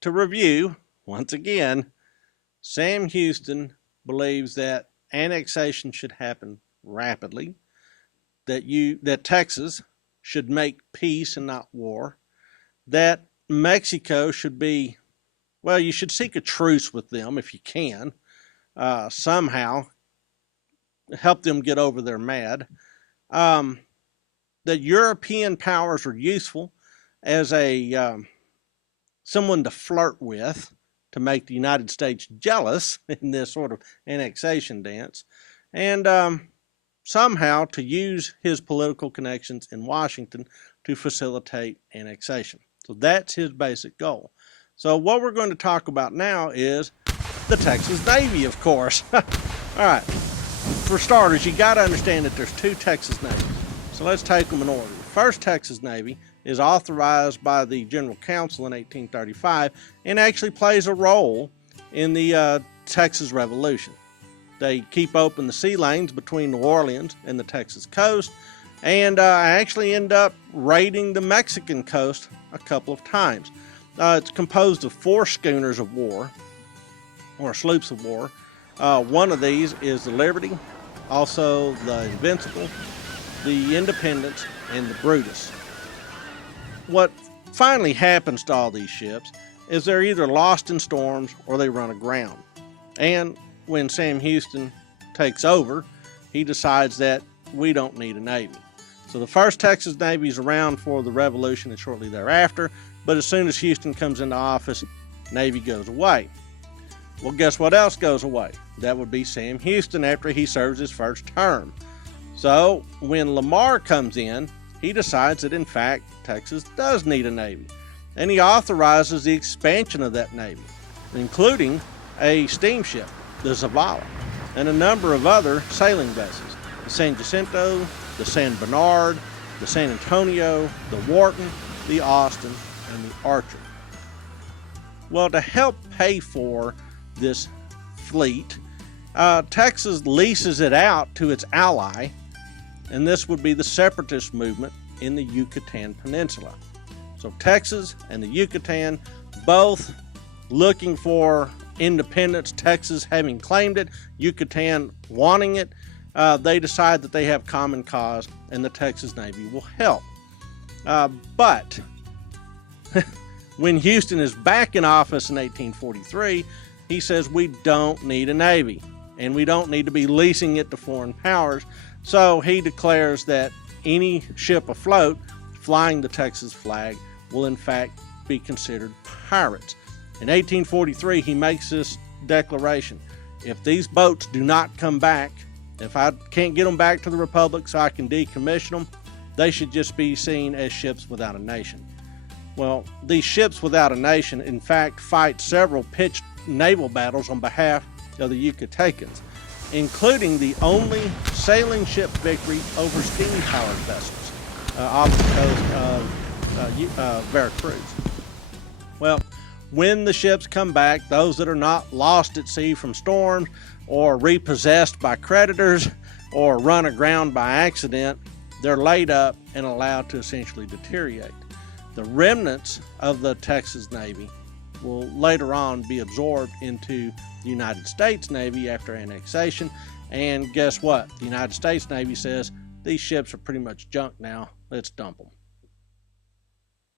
to review, once again, Sam Houston believes that annexation should happen rapidly, that Texas should make peace and not war, that Mexico should be, well, you should seek a truce with them if you can, somehow help them get over their mad, that European powers are useful as a someone to flirt with to make the United States jealous in this sort of annexation dance, and somehow to use his political connections in Washington to facilitate annexation. So that's his basic goal. So what we're going to talk about now is the Texas Navy, of course. All right, for starters, you got to understand that there's two Texas Navies. So let's take them in order. The first Texas Navy is authorized by the General Council in 1835 and actually plays a role in the Texas Revolution. They keep open the sea lanes between New Orleans and the Texas coast, and actually end up raiding the Mexican coast a couple of times. It's composed of 4 schooners of war, or sloops of war. One of these is the Liberty, also the Invincible, the Independence, and the Brutus. What finally happens to all these ships is they're either lost in storms or they run aground. And when Sam Houston takes over, he decides that we don't need a Navy. So the first Texas Navy is around for the Revolution and shortly thereafter, but as soon as Houston comes into office, Navy goes away. Well, guess what else goes away? That would be Sam Houston after he serves his first term. So when Lamar comes in, he decides that in fact Texas does need a Navy, and he authorizes the expansion of that Navy, including a steamship, the Zavala, and a number of other sailing vessels, the San Jacinto, the San Bernard, the San Antonio, the Wharton, the Austin, and the Archer. Well, to help pay for this fleet, Texas leases it out to its ally, and this would be the separatist movement in the Yucatan Peninsula. So Texas and the Yucatan both looking for independence, Texas having claimed it, Yucatan wanting it. They decide that they have common cause, and the Texas Navy will help. But when Houston is back in office in 1843, he says we don't need a Navy, and we don't need to be leasing it to foreign powers. So he declares that any ship afloat flying the Texas flag will in fact be considered pirates. In 1843, he makes this declaration: if these boats do not come back, if I can't get them back to the Republic so I can decommission them, they should just be seen as ships without a nation. Well, these ships without a nation, in fact, fight several pitched naval battles on behalf of the Yucatecans, including the only sailing ship victory over steam-powered vessels off the coast of Veracruz. Well, when the ships come back, those that are not lost at sea from storms or repossessed by creditors or run aground by accident, they're laid up and allowed to essentially deteriorate. The remnants of the Texas Navy will later on be absorbed into the United States Navy after annexation, and guess what? The United States Navy says these ships are pretty much junk now, let's dump them.